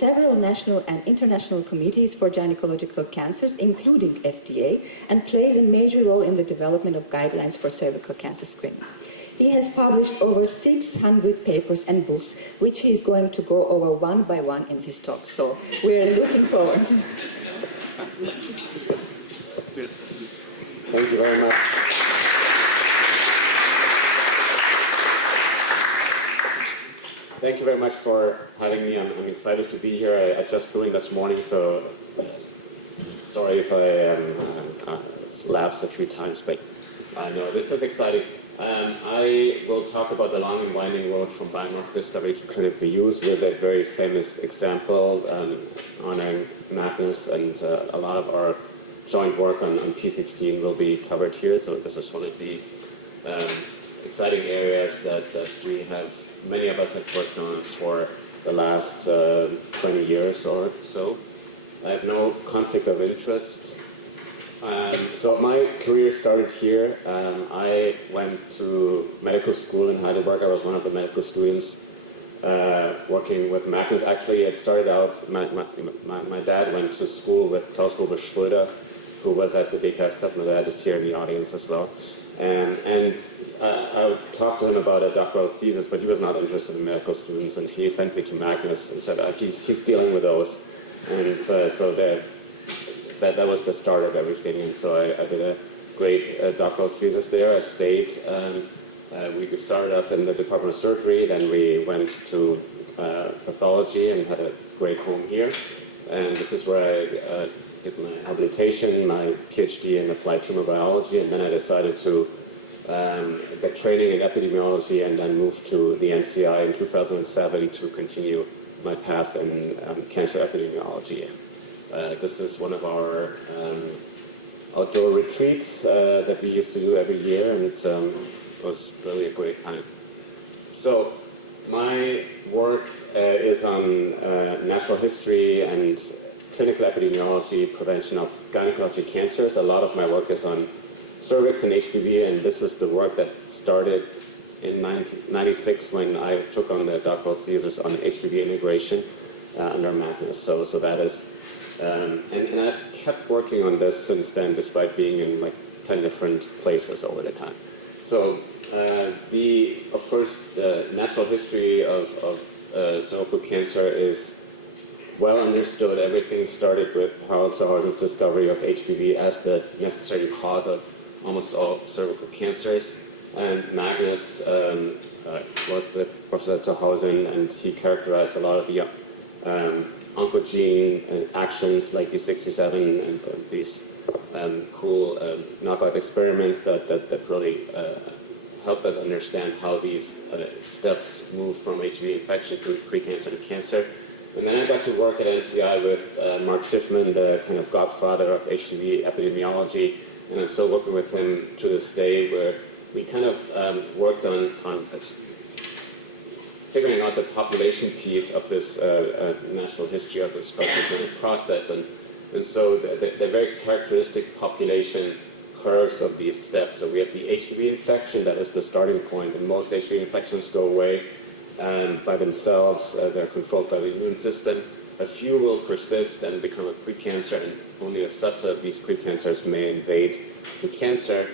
several national and international committees for gynecological cancers, including FDA, and plays a major role in the development of guidelines for cervical cancer screening. He has published over 600 papers and books, which he's going to go over one by one in his talk. So we're looking forward. Thank you very much. Thank you very much for having me. I'm excited to be here. I just flew in this morning, so sorry if I lapsed a few times, but no, this is exciting. I will talk about the long and winding road from biomarker discovery to clinical use with a very famous example honoring Magnus, and a lot of our joint work on P16 will be covered here. So this is one of the exciting areas that many of us have worked on for the last 20 years or so. I have no conflict of interest. So my career started here. I went to medical school in Heidelberg. I was one of the medical students working with Magnus. Actually, it started out, my dad went to school with Klaus Robert Schröder, who was at the DKFZ, my dad is here in the audience as well. And I talked to him about a doctoral thesis, but he was not interested in medical students, and he sent me to Magnus and said he's dealing with those. And so that was the start of everything, and so I did a great doctoral thesis there. I stayed. We started off in the Department of Surgery, then we went to pathology and had a great home here. And this is where I did my habilitation, my PhD in applied tumor biology, and then I decided to get training in epidemiology and then moved to the NCI in 2007 to continue my path in cancer epidemiology. This is one of our outdoor retreats that we used to do every year, and it was really a great time. So my work is on natural history and clinical epidemiology, prevention of gynecologic cancers. A lot of my work is on cervix and HPV, and this is the work that started in 1996 when I took on the doctoral thesis on HPV integration under Magnus. So that is, and I've kept working on this since then, despite being in like 10 different places over the time. So of course, the natural history of cervical cancer is well understood. Everything started with Harald Sauer's discovery of HPV as the necessary cause of almost all cervical cancers. And Magnus worked with Professor Terhausen, and he characterized a lot of the oncogene actions like B67 and these cool knockout experiments that really helped us understand how these steps move from HPV infection to pre-cancer to cancer. And then I got to work at NCI with Mark Schiffman, the kind of godfather of HPV epidemiology, and I'm still working with him to this day, where we kind of worked on figuring out the population piece of this national history of this pathogenic process, and so the very characteristic population curves of these steps. So we have the HPV infection, that is the starting point, and most HPV infections go away by themselves. They're controlled by the immune system. A few will persist and become a precancer, and only a subset of these precancers may invade the cancer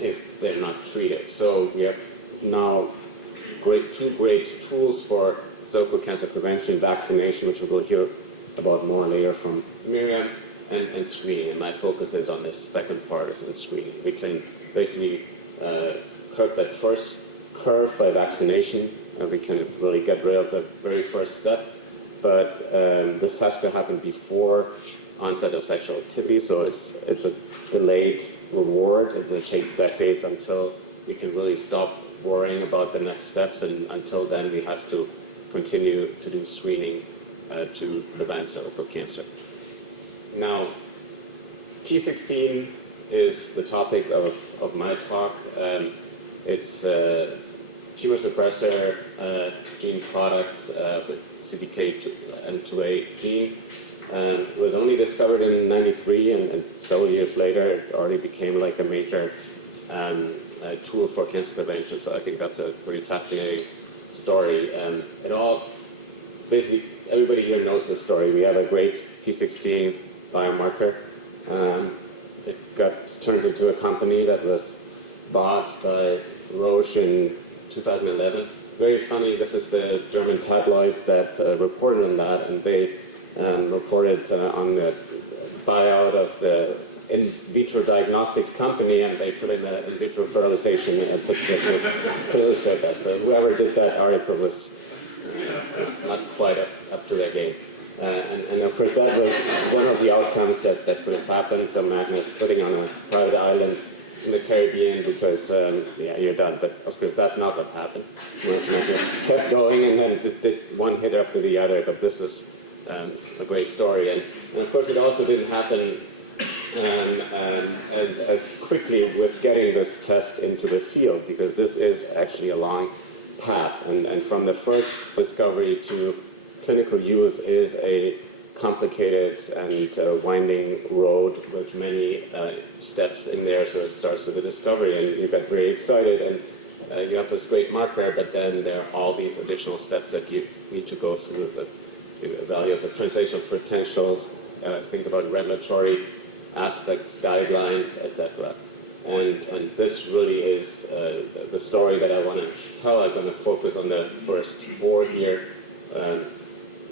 if they're not treated. So we have now two great tools for cervical cancer prevention: vaccination, which we will hear about more later from Miriam, and screening. And my focus is on this second part, is in screening. We can basically curb that first curve by vaccination, and we can really get rid of the very first step. But this has to happen before onset of sexual activity, so it's a delayed reward. It will take decades until we can really stop worrying about the next steps, and until then we have to continue to do screening to prevent cervical cancer. Now, P16 is the topic of my talk. It's tumor suppressor gene product with CDK2A gene. It was only discovered in '93, and several years later it already became like a major tool for cancer prevention. So I think that's a pretty fascinating story. It all basically, everybody here knows the story. We have a great P16 biomarker. It got turned into a company that was bought by Roche in 2011. Very funny, this is the German tabloid that reported on that, and they reported on the buyout of the in vitro diagnostics company, and they put in an in vitro fertilization and put this to illustrate that. So whoever did that article was not quite up to their game. And of course that was one of the outcomes that could have happened. So Magnus sitting on a private island in the Caribbean because, yeah, you're done. But of course that's not what happened. Magnus kept going and then did one hit after the other, but this was a great story. And of course it also didn't happen as quickly with getting this test into the field, because this is actually a long path. And from the first discovery to clinical use is a complicated and winding road with many steps in there. So it starts with the discovery, and you get very excited, and you have this great marker, but then there are all these additional steps that you need to go through. The value of the translational potential, think about regulatory aspects, guidelines, etc. And this really is the story that I want to tell. I'm going to focus on the first four here,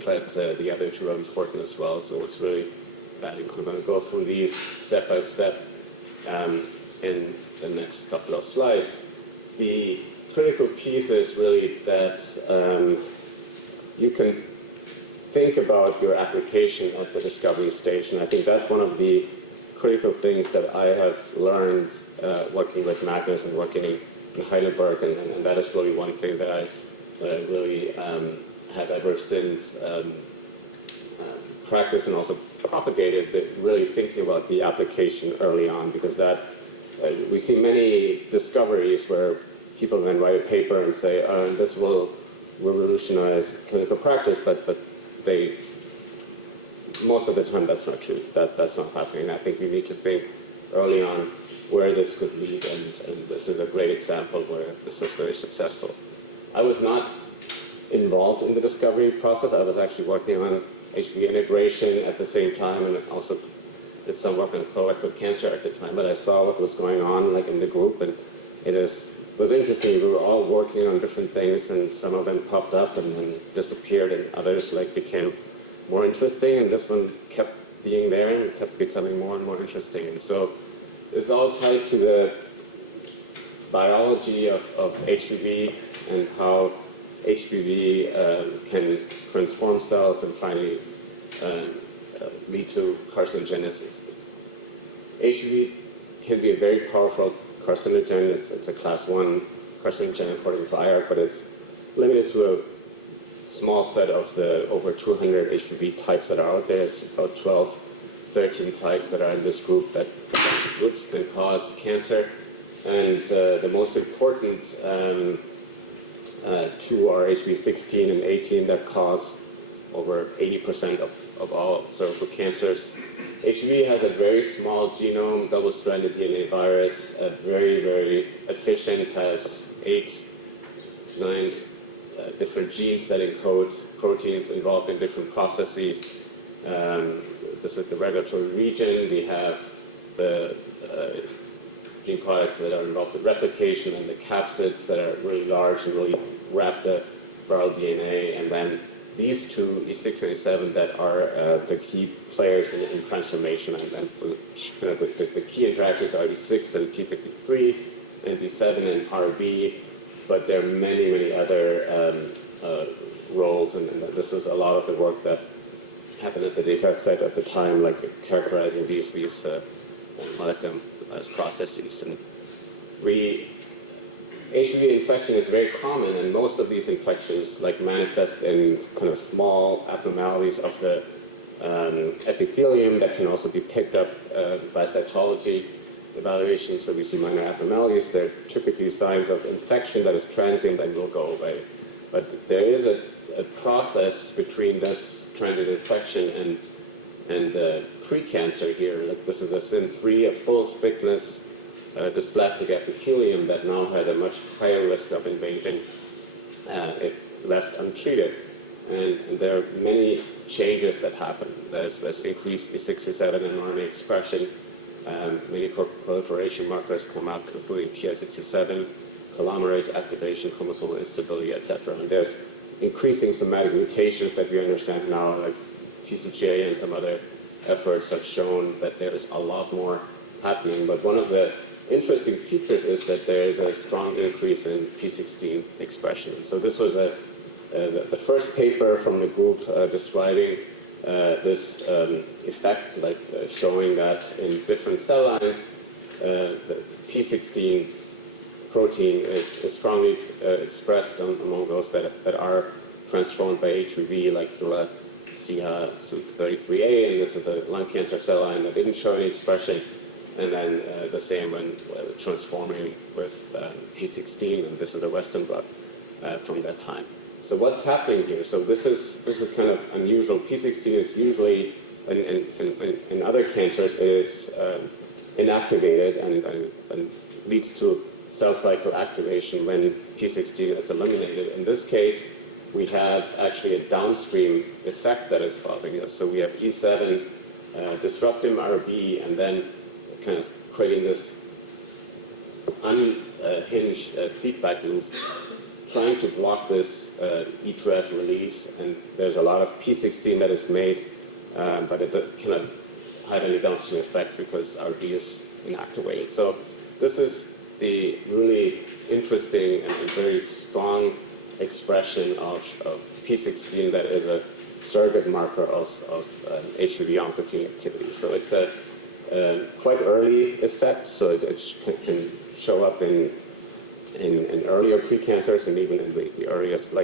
but the other two are important as well. So it's really, I'm going to go through these step by step in the next couple of slides. The critical piece is really that you can think about your application at the discovery stage, and I think that's one of the critical things that I have learned working with Magnus and working in Heidelberg, and that is really one thing that I've really have ever since practiced and also propagated, that really thinking about the application early on, because that we see many discoveries where people then write a paper and say, this will revolutionize clinical practice, but they, most of the time that's not true. That's not happening. I think we need to think early on where this could lead, and this is a great example where this was very successful. I was not involved in the discovery process. I was actually working on HPV integration at the same time, and also did some work on colorectal cancer at the time, but I saw what was going on like in the group, and it was interesting. We were all working on different things, and some of them popped up and then disappeared, and others like became more interesting, and this one kept being there and kept becoming more and more interesting. And so it's all tied to the biology of HPV and how HPV can transform cells and finally lead to carcinogenesis. HPV can be a very powerful carcinogen. It's a class 1 carcinogen according to IARC, but it's limited to a small set of the over 200 HPV types that are out there. It's about 12, 13 types that are in this group that can cause cancer. And the most important two are HPV16 and 18 that cause over 80% of all cervical cancers. HPV has a very small genome, double-stranded DNA virus, very, very efficient, has 8 to 9 different genes that encode proteins involved in different processes. This is the regulatory region. We have the gene products that are involved with replication and the capsids that are really large and really wrap the viral DNA. And then these two, E6 and E7, that are the key players in transformation. And then the key interactions are E6 and P53, and E7 and RB. But there are many, many other roles, and this was a lot of the work that happened at the data site at the time, like characterizing these molecular processes. And HPV infection is very common, and most of these infections like manifest in kind of small abnormalities of the epithelium that can also be picked up by cytology evaluation. So we see minor abnormalities. They're typically signs of infection that is transient and will go away. But there is a process between this transient infection and the precancer here. Like this is a SIN3, a full thickness dysplastic epithelium that now has a much higher risk of invasion if left untreated. And there are many changes that happen. There's increased E67 mRNA expression, many proliferation markers come out, including Ki67, telomerase activation, chromosomal instability, etc. And there's increasing somatic mutations that we understand now, like TCGA and some other efforts have shown that there is a lot more happening. But one of the interesting features is that there is a strong increase in P16 expression. So this was the first paper from the group describing this effect, like showing that in different cell lines, the P16 protein is strongly expressed among those that are transformed by HPV, like CH33A, and this is a lung cancer cell line that didn't show any expression, and then the same when transforming with P16, and this is a Western blot from that time. So what's happening here? So this is kind of unusual. P16 is usually, in other cancers, is inactivated and leads to cell cycle activation when P16 is eliminated. In this case, we have actually a downstream effect that is causing this. So we have E7 disrupting RB and then kind of creating this unhinged feedback loop, trying to block this E2F release. And there's a lot of P16 that is made, but it cannot have any downstream effect because RB is inactivated. So this is the really interesting and very strong expression of P16 that is a surrogate marker of HPV oncogene activity. So it's a quite early effect, so it can show up in earlier precancers and even in the earliest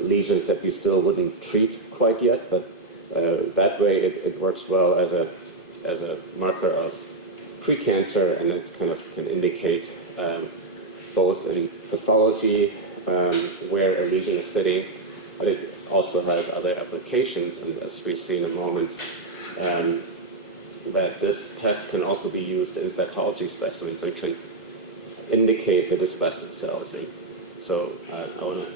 lesions that we still wouldn't treat quite yet, but that way it works well as a marker of precancer, and it kind of can indicate both in pathology where a lesion is sitting, but it also has other applications, and as we see in a moment, that this test can also be used in cytology specimens, so it can indicate the dysplastic cells. So I want to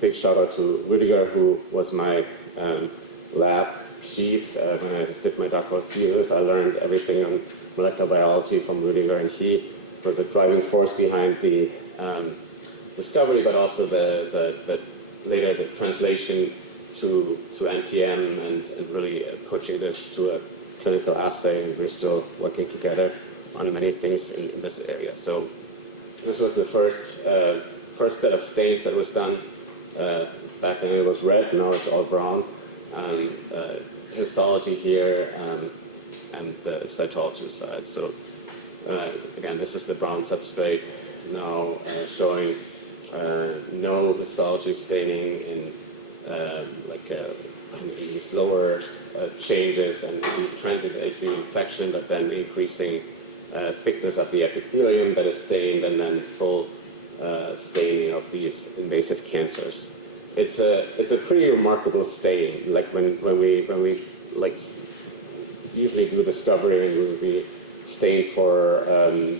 big shout out to Rüdiger, who was my lab chief when I did my doctoral thesis. I learned everything on molecular biology from Rüdiger, and he was a driving force behind the discovery, but also the later the translation to NTM and really pushing this to a clinical assay, and we're still working together on many things in this area. So this was the first set of stains that was done. Back then it was red, now it's all brown. Histology here and the cytology slide. So again, this is the brown substrate now showing no histology staining in these lower changes and transient HPV infection, but then increasing thickness of the epithelium that is stained, and then full staining of these invasive cancers. It's a pretty remarkable stain. Like when we usually do discovery and we stain for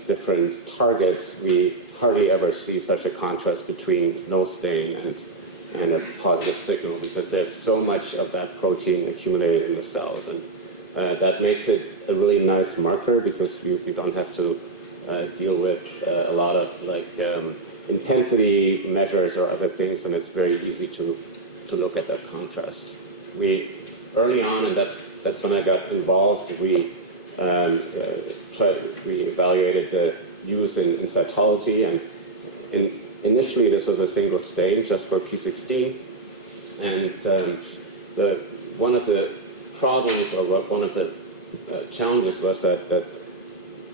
different targets, we hardly ever see such a contrast between no stain and a positive signal, because there's so much of that protein accumulated in the cells, and that makes it a really nice marker, because you don't have to deal with a lot of intensity measures or other things, and it's very easy to look at that contrast. We early on, and that's when I got involved, we evaluated the use in cytology, and initially this was a single stain just for P16, and one of the problems, or one of the challenges, was that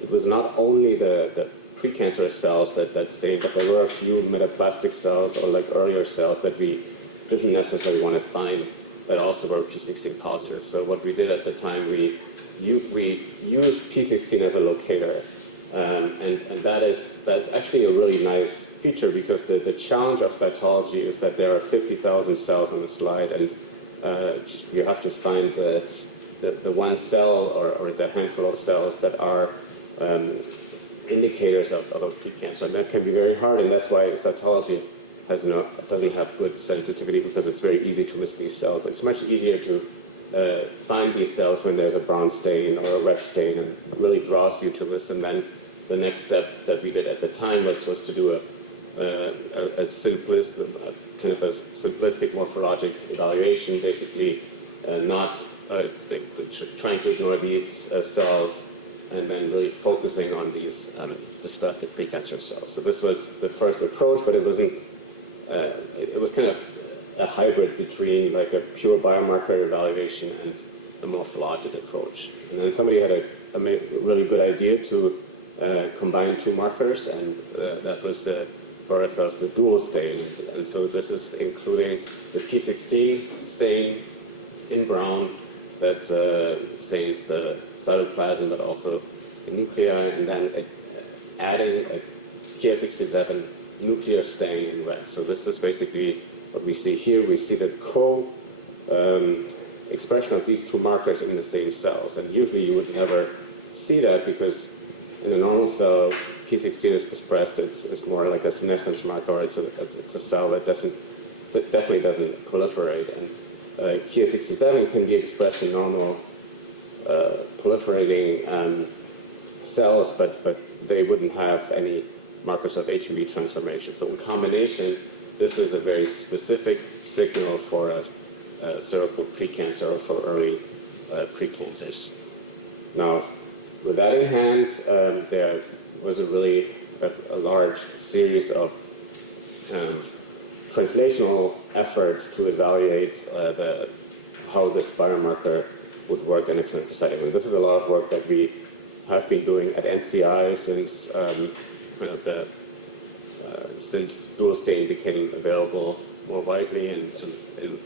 it was not only the precancerous cells that stained, but there were a few metaplastic cells or earlier cells that we didn't necessarily want to find that also were P16 positive. So what we did at the time, we used P16 as a locator, and that's actually a really nice feature, because the challenge of cytology is that there are 50,000 cells on the slide, and you have to find the one cell or the handful of cells that are indicators of a precancer, and that can be very hard, and that's why cytology doesn't have good sensitivity because it's very easy to miss these cells. It's much easier to find these cells when there's a brown stain or a red stain, and it really draws you to this. And then the next step that we did at the time was to do a simplistic morphologic evaluation, basically not trying to ignore these cells and then really focusing on these dysplastic precancerous cells. So this was the first approach, but it wasn't. It was kind of a hybrid between like a pure biomarker evaluation and a morphologic approach. And then somebody had a really good idea to combine two markers, and that was the birth of the dual stain. And so this is including the P16 stain in brown that stains the cytoplasm, but also the nuclei, and then adding a Ki67 nuclear stain in red. So this is basically what we see here. We see the expression of these two markers in the same cells, and usually you would never see that because in a normal cell, P16 is expressed. It's more like a senescence marker, or it's a cell that definitely doesn't proliferate. And Ki67 can be expressed in normal proliferating cells, but they wouldn't have any markers of HEV transformation. So in combination, this is a very specific signal for a cervical precancer or for early precancers. Now, with that in hand, there was a large series of translational efforts to evaluate how this biomarker would work in a clinical setting. And this is a lot of work that we have been doing at NCI since since dual stain became available more widely, and in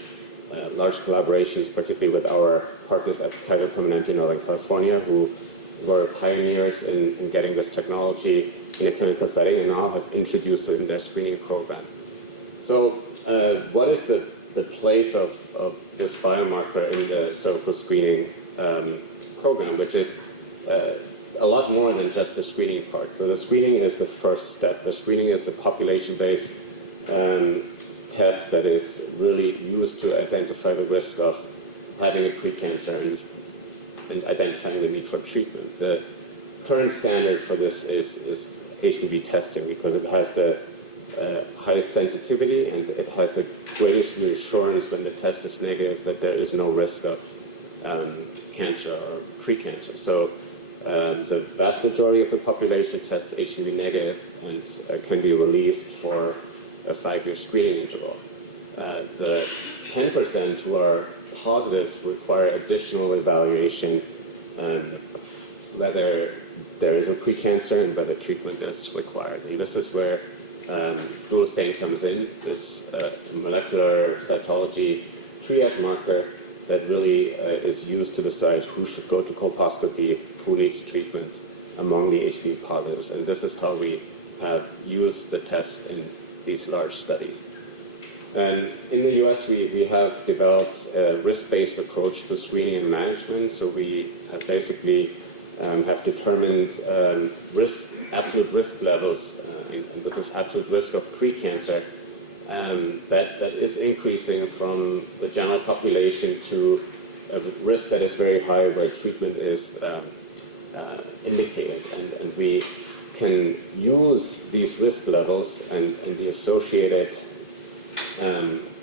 large collaborations, particularly with our partners at Kaiser Permanente in Northern California, who were pioneers in getting this technology in a clinical setting and now have introduced it in their screening program. So what is the place of this biomarker in the cervical screening program, which is a lot more than just the screening part. So the screening is the first step. The screening is the population-based test that is really used to identify the risk of having a precancer and identifying the need for treatment. The current standard for this is HPV testing because it has the highest sensitivity and it has the greatest reassurance when the test is negative that there is no risk of cancer or precancer. So the vast majority of the population tests HPV negative and can be released for a 5-year screening interval. The 10% who are positive require additional evaluation whether there is a precancer and whether treatment is required. And this is where dual stain comes in. It's a molecular cytology triage marker that really is used to decide who should go to colposcopy, who needs treatment among the HPV positives. And this is how we have used the test in these large studies. And in the US, we have developed a risk-based approach to screening and management. So we have basically have determined absolute risk levels, and this is absolute risk of precancer, that is increasing from the general population to a risk that is very high where treatment is indicated. And we can use these risk levels and the associated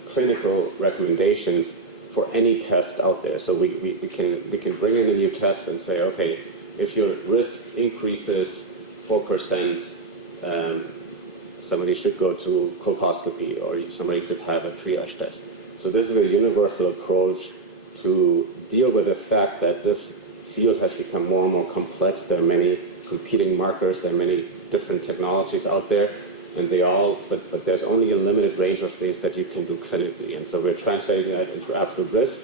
clinical recommendations for any test out there. So we can bring in a new test and say, okay, if your risk increases 4%, somebody should go to colposcopy or somebody should have a triage test. So this is a universal approach to deal with the fact that this field has become more and more complex. There are many competing markers, there are many different technologies out there, and but there's only a limited range of things that you can do clinically. And so we're translating that into absolute risk,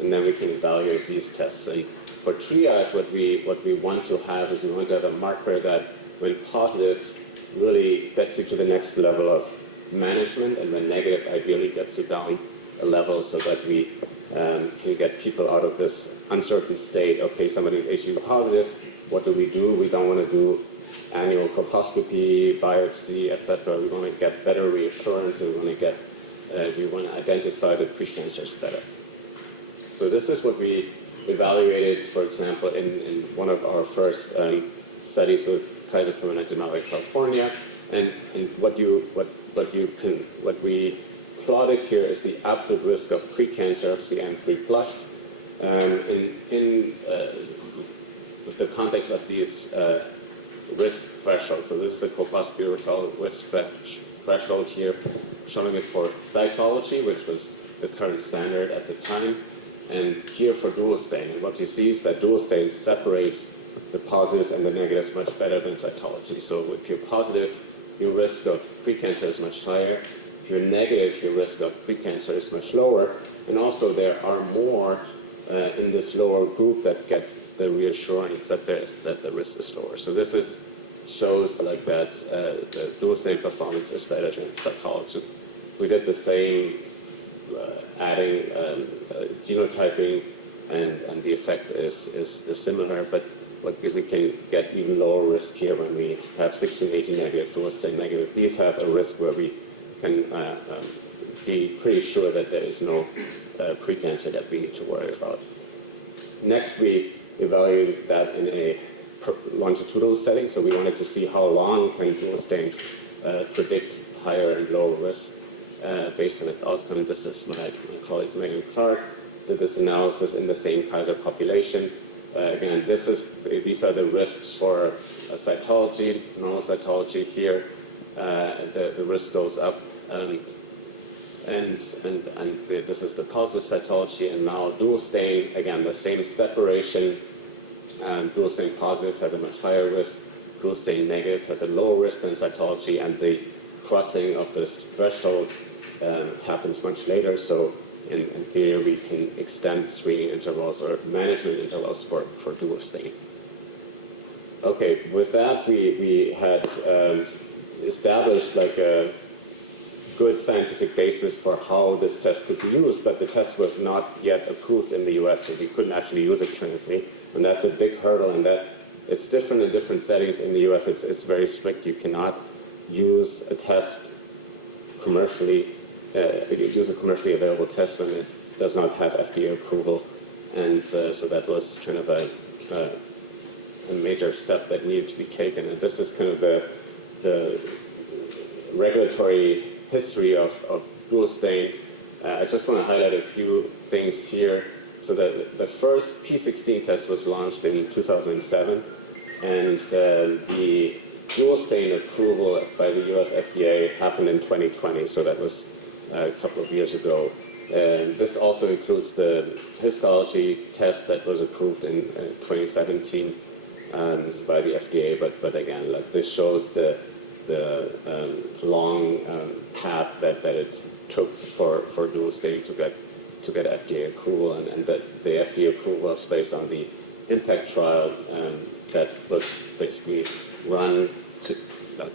and then we can evaluate these tests. And for triage, what we want to have is we want to have a marker that, when positive, really gets you to the next level of management, and when negative, ideally gets you down a level so that we can get people out of this uncertain state. Okay, somebody is HIV positive. What do? We don't want to do annual colposcopy, biopsy, etc. We want to get better reassurance, and we want to identify the precancers better. So this is what we evaluated, for example, in one of our first studies with Kaiser Permanente California, and what we plotted here is the absolute risk of precancer of CM3+, with the context of these risk thresholds. So this is the colposcopy referral risk threshold here, showing it for cytology, which was the current standard at the time, and here for dual stain. And what you see is that dual stain separates the positives and the negatives much better than cytology. So if you're positive, your risk of precancer is much higher. If you're negative, your risk of precancer is much lower. And also there are more in this lower group that get the reassurance that the risk is lower. So this shows like that the dual stain performance is better than cytology. We did the same adding genotyping, and the effect is similar, but we can get even lower risk here when we have 16, 18 negative, dual stain negative. These have a risk where we can be pretty sure that there is no precancer that we need to worry about. Next, we evaluated that in a longitudinal setting, so we wanted to see how long can dual stain predict higher and lower risk based on its outcome. This is my colleague Megan Clark did this analysis in the same Kaiser population. Again, these are the risks for cytology, normal cytology here. The risk goes up, and this is the positive cytology, and now dual stain, again, the same separation. Dual stain positive has a much higher risk, dual stain negative has a lower risk than cytology, and the crossing of this threshold happens much later. So in theory, we can extend screening intervals or management intervals for dual stain. Okay, with that, we had established like a good scientific basis for how this test could be used, but the test was not yet approved in the US, so we couldn't actually use it clinically, and that's a big hurdle, and that it's different in different settings. In the US, it's very strict. You cannot use a test commercially, use a commercially available test when it does not have FDA approval, and so that was kind of a major step that needed to be taken, and this is kind of the regulatory history of dual stain. I just want to highlight a few things here. So the first P16 test was launched in 2007, and the dual stain approval by the US FDA happened in 2020, so that was a couple of years ago. And this also includes the histology test that was approved in 2017 by the FDA, but again, like this shows the long path that it took for dual stain to get FDA approval, and that the FDA approval was based on the impact trial that was basically run to a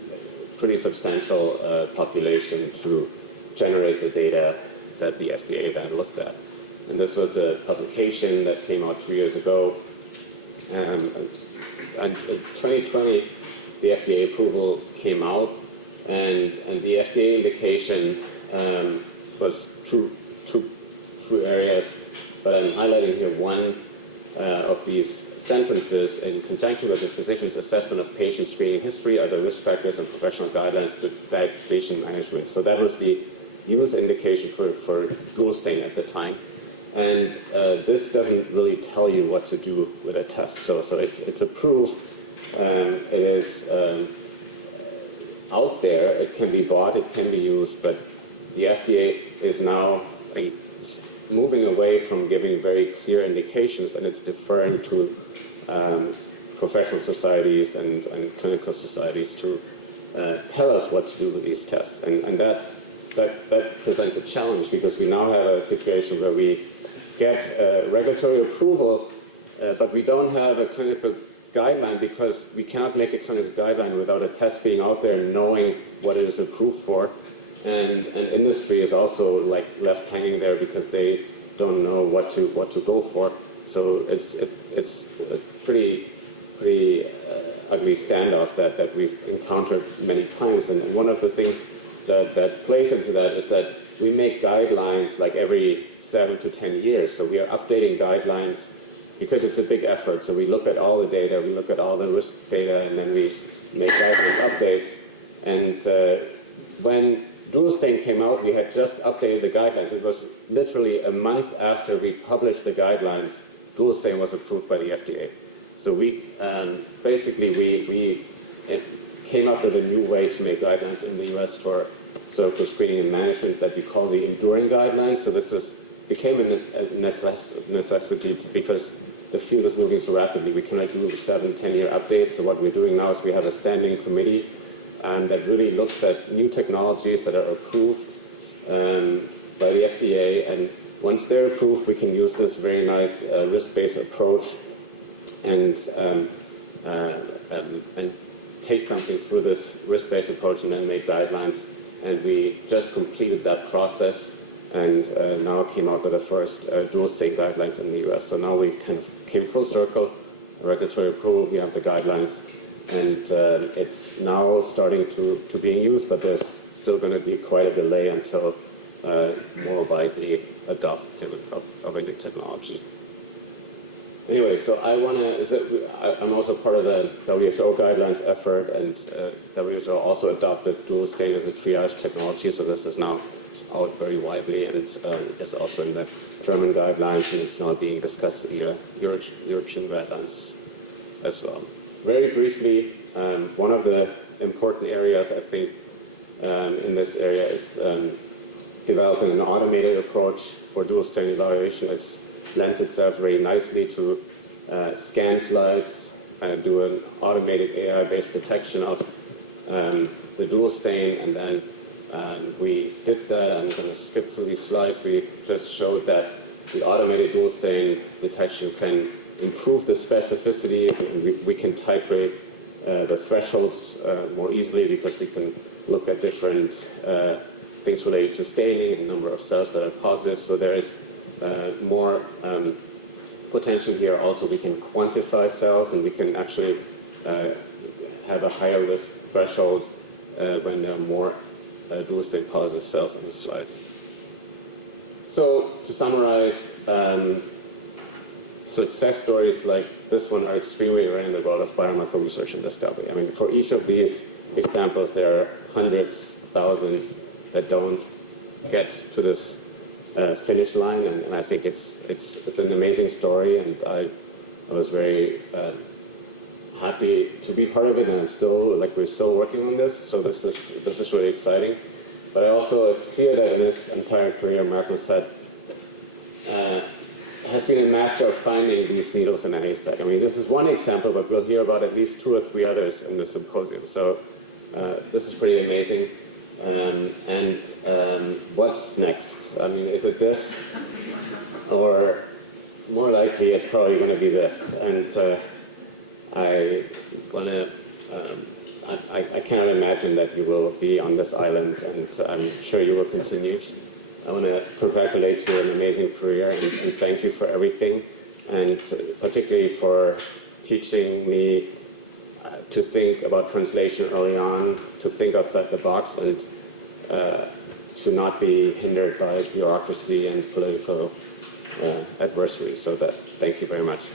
pretty substantial population to generate the data that the FDA then looked at. And this was the publication that came out 2 years ago. And in 2020, the FDA approval came out, and the FDA indication was two areas, but I'm highlighting here one of these sentences. In conjunction with the physician's assessment of patient screening history, other risk factors, and professional guidelines to guide patient management. So that was the use indication for dual stain at the time. And this doesn't really tell you what to do with a test. So it's approved. It is out there. It can be bought. It can be used. But the FDA is now moving away from giving very clear indications, and it's deferring to professional societies and clinical societies to tell us what to do with these tests. And that presents a challenge, because we now have a situation where we get regulatory approval, but we don't have a clinical guideline, because we cannot make a clinical guideline without a test being out there and knowing what it is approved for. And industry is also like left hanging there because they don't know what to go for. So it's pretty ugly standoff that we've encountered many times. And one of the things that plays into that is that we make guidelines like every 7 to 10 years. So we are updating guidelines because it's a big effort. So we look at all the data, we look at all the risk data, and then we make guidelines updates. And when dual stain came out, we had just updated the guidelines. It was literally a month after we published the guidelines, dual stain was approved by the FDA. So we basically we came up with a new way to make guidelines in the US for cervical screening and management that we call the enduring guidelines. So this became a necessity because the field is moving so rapidly. We cannot do 7, 10-year updates. So what we're doing now is we have a standing committee that really looks at new technologies that are approved by the FDA. And once they're approved, we can use this very nice risk-based approach and take something through this risk-based approach and then make guidelines. And we just completed that process and now came out with the first dual stain guidelines in the US. So now we kind of came full circle, regulatory approval, we have the guidelines, and it's now starting to being used, but there's still going to be quite a delay until more widely adoption of a new technology. Anyway, so I'm also part of the WHO guidelines effort, and WHO also adopted dual stain as a triage technology, so this is now out very widely, and it's also in the German guidelines, and it's now being discussed in the European guidelines as well. Very briefly, one of the important areas, I think, in this area is developing an automated approach for dual stain evaluation. It lends itself very nicely to scan slides and do an automated AI-based detection of the dual stain, and then we did that. I'm going to skip through these slides. We just showed that the automated dual stain detection can improve the specificity. We can titrate the thresholds more easily because we can look at different things related to staining and number of cells that are positive. So there is more potential here. Also, we can quantify cells, and we can actually have a higher risk threshold when there are more dual stain positive cells on the slide. So to summarize, success stories like this one are extremely rare in the world of biomarker research and discovery. I mean, for each of these examples, there are hundreds, thousands that don't get to this finish line, and I think it's an amazing story, and I was very happy to be part of it, and we're still working on this, so this is really exciting. But also, it's clear that in his entire career, Mark said, has been a master of finding these needles in a haystack. I mean, this is one example, but we'll hear about at least 2 or 3 others in the symposium. So this is pretty amazing. And what's next? I mean, is it this? Or more likely, it's probably going to be this. And I cannot imagine that you will be on this island, and I'm sure you will continue. I want to congratulate you on an amazing career and thank you for everything, and particularly for teaching me to think about translation early on, to think outside the box, and to not be hindered by bureaucracy and political adversity. So thank you very much.